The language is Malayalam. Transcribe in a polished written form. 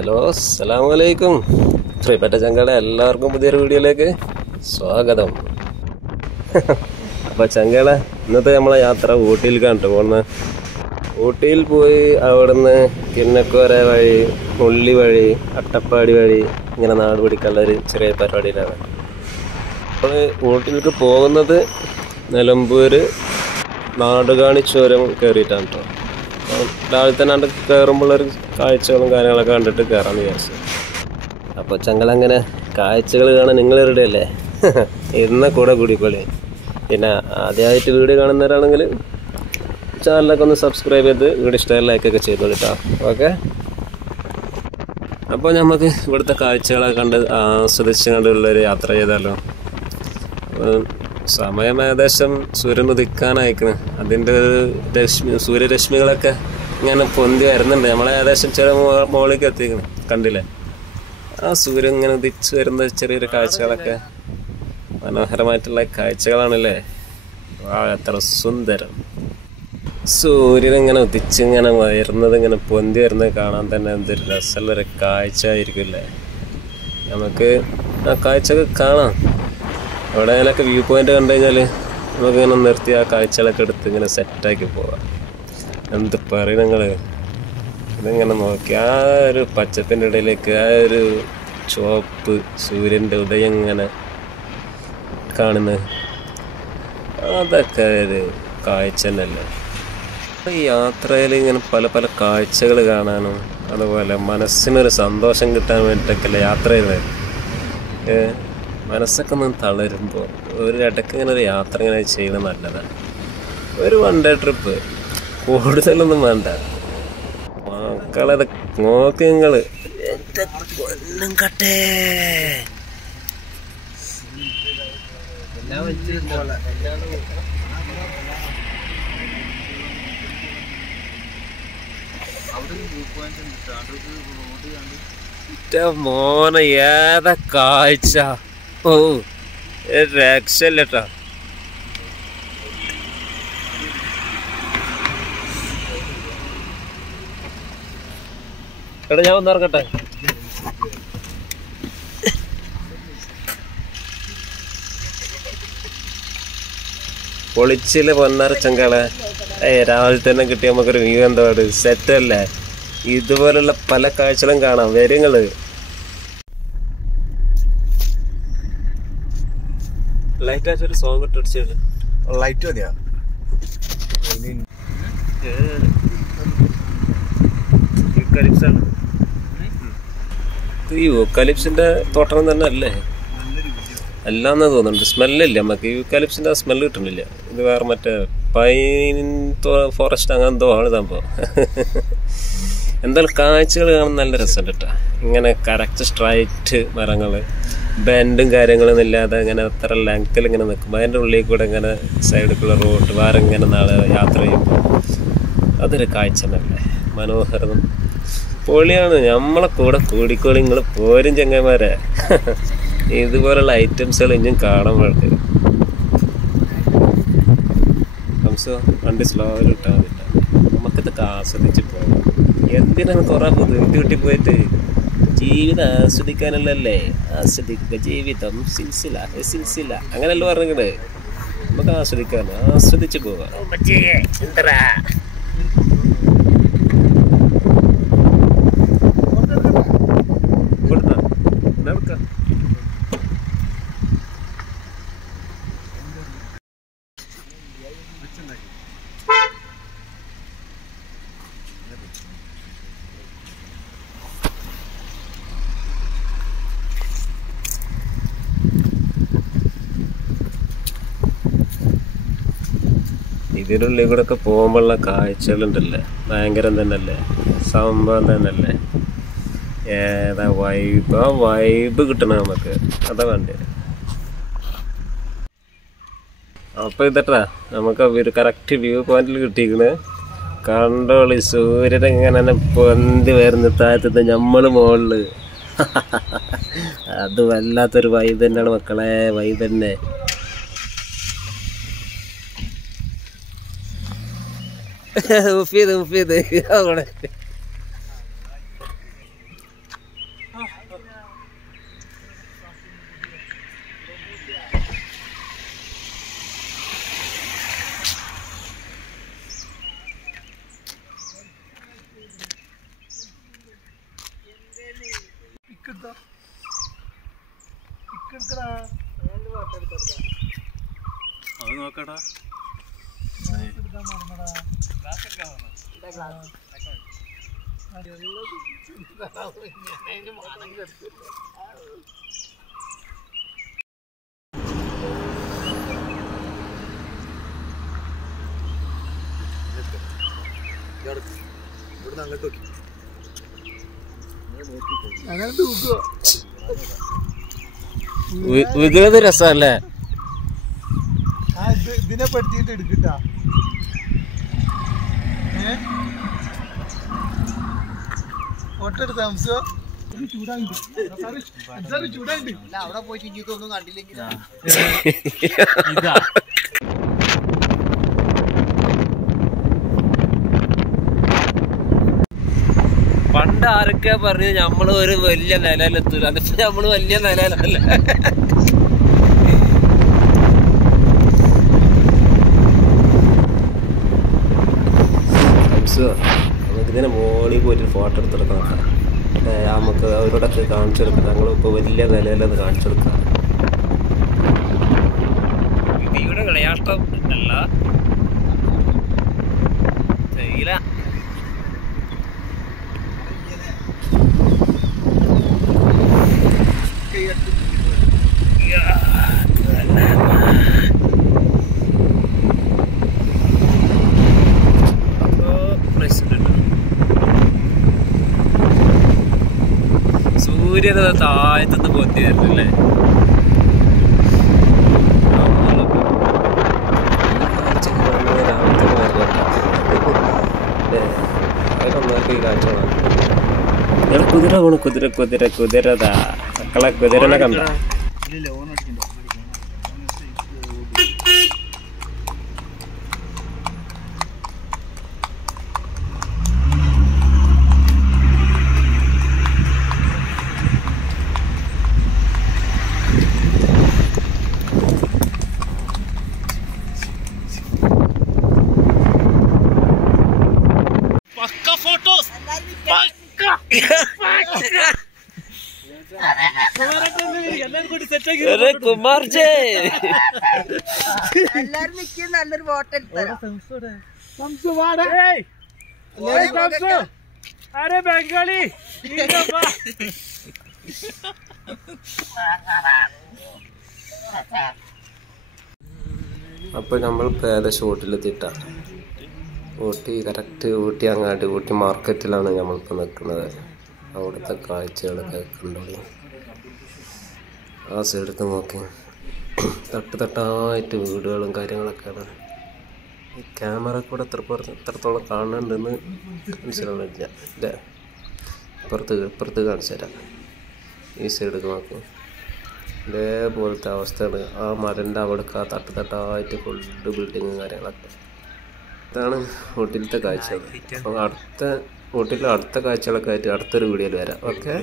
ഹലോ, അസ്സലാമലൈക്കും. പ്രിയപ്പെട്ട ചങ്കളെ, എല്ലാവർക്കും പുതിയൊരു വീഡിയോയിലേക്ക് സ്വാഗതം. അപ്പോൾ ചങ്കളെ, ഇന്നത്തെ നമ്മളെ യാത്ര ഊട്ടിയിലേക്കാണ് പോകുന്നത്. ഊട്ടിയിൽ പോയി അവിടുന്ന് കിന്നക്കോര വഴി, മുള്ളി വഴി, അട്ടപ്പാടി വഴി ഇങ്ങനെ നാട് പിടിക്കാനുള്ള ഒരു ചെറിയ പരിപാടിയിലാണ്. അപ്പോൾ ഊട്ടിയിലേക്ക് പോകുന്നത് നിലമ്പൂർ നാടുകാണി ചുരം കയറിയിട്ടാണ് കേട്ടോ. രാവിലെ തന്നെ കണ്ട് കയറുമ്പോഴൊരു കാഴ്ചകളും കാര്യങ്ങളൊക്കെ കണ്ടിട്ട് കയറാമെന്ന് വിചാരിച്ചു. അപ്പോൾ ചങ്ങളങ്ങനെ കാഴ്ചകൾ കാണാൻ നിങ്ങൾ റെഡി അല്ലേ? ഇന്ന കൂടെ കൂടിക്കോളി. പിന്നെ ആദ്യമായിട്ട് വീഡിയോ കാണുന്നവരാണെങ്കിൽ ചാനലൊക്കെ ഒന്ന് സബ്സ്ക്രൈബ് ചെയ്ത് വീഡിയോ ഇഷ്ടമായി ലൈക്കൊക്കെ ചെയ്തോളൂ കേട്ടോ. ഓക്കെ, അപ്പോൾ നമുക്ക് ഇവിടുത്തെ കാഴ്ചകളൊക്കെ കണ്ട് ആസ്വദിച്ച് കണ്ടുള്ളൊരു യാത്ര ചെയ്താലോ. സമയം ഏകദേശം സൂര്യൻ ഉദിക്കാനായിക്കണ്. അതിൻ്റെ സൂര്യരശ്മികളൊക്കെ ഇങ്ങനെ പൊന്തി വരുന്നുണ്ട്. നമ്മളെ ഏകദേശം ചെറിയ മുകളിലേക്ക് എത്തിക്കണം. കണ്ടില്ലേ, ആ സൂര്യൻ ഇങ്ങനെ ഉദിച്ച് വരുന്ന ചെറിയൊരു കാഴ്ചകളൊക്കെ മനോഹരമായിട്ടുള്ള കാഴ്ചകളാണല്ലേ. എത്ര സുന്ദരം! സൂര്യൻ ഇങ്ങനെ ഉദിച്ചിങ്ങനെ വരുന്നത്, ഇങ്ങനെ പൊന്തി വരുന്നത് കാണാൻ തന്നെ എന്തൊരു രസമുള്ളൊരു കാഴ്ച ആയിരിക്കില്ലേ. നമുക്ക് ആ കാഴ്ചയൊക്കെ കാണാം. അവിടെ അതിലൊക്കെ വ്യൂ പോയിന്റ് കണ്ടു കഴിഞ്ഞാൽ നമുക്കിങ്ങനെ നിർത്തി ആ കാഴ്ചകളൊക്കെ എടുത്ത് ഇങ്ങനെ സെറ്റാക്കി പോവാം. എന്ത് പറയും നിങ്ങൾ, ഇതിങ്ങനെ നോക്കി ആ ഒരു പച്ചപ്പിൻ്റെ ഇടയിലേക്ക് ആ ഒരു ചുവപ്പ് സൂര്യൻ്റെ ഉദയം ഇങ്ങനെ കാണുന്നത്, അതൊക്കെ ഒരു കാഴ്ച തന്നെയല്ലേ. ഈ യാത്രയിൽ ഇങ്ങനെ പല പല കാഴ്ചകൾ കാണാനും അതുപോലെ മനസ്സിനൊരു സന്തോഷം കിട്ടാൻ വേണ്ടിയിട്ടൊക്കെയല്ലേ യാത്ര ചെയ്യുന്നത്. മനസ്സൊക്കെ ഒന്ന് തളരുമ്പോൾ ഒരു ഇടയ്ക്ക് ഇങ്ങനെ ഒരു യാത്ര ഇങ്ങനെ ചെയ്യുന്നത് നല്ലതാണ്. ഒരു 1 ഡേ ട്രിപ്പ്, കൂടുതലൊന്നും വേണ്ട. മക്കളത് നോക്ക് നിങ്ങൾ. എൻ്റെ കൊല്ലം കട്ടേ, മോനെ ഏതാ കാഴ്ച! ഓ, രക്ഷയില്ലട്ടാ. എടാ, ഞാൻ ഒന്ന് ഇറങ്ങട്ടെ. പൊളിച്ചില് പൊന്നാര ചങ്കളെ. രാവിലെ തന്നെ കിട്ടിയ നമുക്കൊരു വ്യൂ എന്താ സെറ്റ് അല്ലേ. ഇതുപോലുള്ള പല കാഴ്ചകളും കാണാം. വരുങ്ങള് ലൈറ്റ് ആയിട്ടൊരു സോങ് ഇട്ടടിച്ചു. ലൈറ്റ് മതിയാ? ഈ യൂക്കാലിപ്സിന്റെ തോട്ടം തന്നെ അല്ലേ? അല്ലാന്ന് തോന്നുന്നുണ്ട്. സ്മെല്ലില്ല നമുക്ക്. യൂക്കാലിപ്സിന്റെ സ്മെല്ല് കിട്ടുന്നില്ല. ഇത് വേറെ മറ്റേ പൈൻ ഫോറസ്റ്റ് അങ്ങനെ എന്തോ ആണ് സംഭവം. എന്തായാലും കാഴ്ചകൾ കാണാൻ നല്ല രസമുണ്ട് കേട്ടോ. ഇങ്ങനെ കറക്റ്റ് സ്ട്രൈറ്റ് മരങ്ങൾ, ബെൻഡും കാര്യങ്ങളൊന്നും ഇല്ലാതെ ഇങ്ങനെ അത്ര ലെങ്ത്തിൽ ഇങ്ങനെ നിൽക്കുമ്പോൾ അതിൻ്റെ ഉള്ളിൽ കൂടെ ഇങ്ങനെ സൈഡിലുള്ള റോഡ് വേറെ ഇങ്ങനെ നാളെ യാത്ര ചെയ്യുമ്പോൾ അതൊരു കാഴ്ച തന്നെ മനോഹരം. പൊളിയാണ്. നമ്മളെ കൂടെ കൂടിക്കോളി, നിങ്ങൾ പോരും ചങ്ങന്മാരെ. ഇതുപോലുള്ള ഐറ്റംസുകൾ ഇനിയും കാണാൻ വേണ്ടി വണ്ടി സ്ലോയിൽ ഇട്ടാൽ മതില്ല. നമുക്കിതൊക്കെ ആസ്വദിച്ച് പോകാം. എന്തിനാണ് കുറേ ബുദ്ധിമുട്ടി പോയിട്ട്? ജീവിതം ആസ്വദിക്കാനല്ലേ. ആസ്വദിക്കുക ജീവിതം സിൽസില സിൽസില അങ്ങനെയല്ലോ പറഞ്ഞത്. നമുക്ക് ആസ്വദിക്കാനോ, ആസ്വദിച്ച് പോവാം. ഇതിനുള്ളിൽ കൂടെ ഒക്കെ പോകുമ്പോഴുള്ള കാഴ്ചകളുണ്ടല്ലേ, ഭയങ്കരം തന്നെയല്ലേ, സംഭവം തന്നെയല്ലേ. ഏതാ വൈബ്! ആ വൈബ് കിട്ടണം നമുക്ക്, അതാ വേണ്ടേ. അപ്പോൾ ഇതട്ടാ നമുക്ക് ഒരു കറക്റ്റ് വ്യൂ പോയിന്റിൽ കിട്ടിയിരിക്കണ്. കണ്ടോളി, സൂര്യൻ ഇങ്ങനെ പൊന്തി വരുന്ന താഴത്ത് നമ്മൾ മുകളിൽ. അത് വല്ലാത്തൊരു വൈബ് തന്നെയാണ് മക്കളെ, വൈബ് തന്നെ. Ufid. അത് നോക്കടാ അങ്ങനെ തൂക്കുക വികൃത രസമല്ലേ ഇതിനെ പെടുത്തിയിട്ട് എടുക്കട്ടാ ഫോട്ടെടുത്ത ഹംസോ ചൂടായിട്ട് അവിടെ പോയിട്ട് ഇതൊന്നും കണ്ടില്ലെങ്കിൽ പണ്ട് ആരൊക്കെ പറഞ്ഞു നമ്മള് ഒരു വലിയ നിലയിലെത്തൂല അതിപ്പോ നമ്മള് വലിയ നിലയിലല്ല നമുക്കിതിനെ മോളിൽ പോയിട്ട് ഫോട്ടോ എടുത്തെടുക്കണം നമുക്ക് അവരോടൊക്കെ കാണിച്ചെടുക്കാം ഞങ്ങളിപ്പോൾ വലിയ നിലയിലത് കാണിച്ചെടുക്കാം ഇതിയുടെ വിളയാട്ടം അല്ല തേയില സൂര്യന് താഴത്തുനിന്ന് പൊത്തി തരുന്നല്ലേ കുതിര പോണു കുതിര കുതിര കുതിരതാ മക്കളെ കുതിരനെ കണ്ട കുമാർ എല്ലാരും നിൽക്കും നല്ലൊരു ഫോട്ടോ അരെ ബംഗാളി അപ്പൊ നമ്മൾ ഏകദേശം ഊട്ടിലെത്തിയിട്ട ഊട്ടി കറക്റ്റ് ഊട്ടി അങ്ങാടി ഊട്ടി മാർക്കറ്റിലാണ് നമ്മളിപ്പോൾ നിൽക്കുന്നത് അവിടുത്തെ കാഴ്ചകളൊക്കെ കണ്ടോളി ആ സൈഡൊക്കെ നോക്കി തട്ട് തട്ടായിട്ട് വീടുകളും കാര്യങ്ങളൊക്കെയാണ് ഈ ക്യാമറ കൂടെ എത്രത്തോളം കാണുന്നുണ്ടെന്ന് മനസ്സിലാവില്ല അല്ലേ ഇപ്പുറത്ത് കാണിച്ചു തരാം ഈ സൈഡൊക്കെ നോക്കി ഇതേപോലത്തെ അവസ്ഥയാണ് ആ മരൻ്റെ അവിടേക്ക് ആ തട്ട് തട്ടായിട്ട് ഫുള്ള് ബിൽഡിങ്ങും കാര്യങ്ങളൊക്കെ ഇതാണ് ഊട്ടിയിലത്തെ കാഴ്ചകൾ അപ്പോൾ ഊട്ടിയിലെ അടുത്ത കാഴ്ചകളൊക്കെ ആയിട്ട് അടുത്തൊരു വീഡിയോയിൽ വരാം ഓക്കെ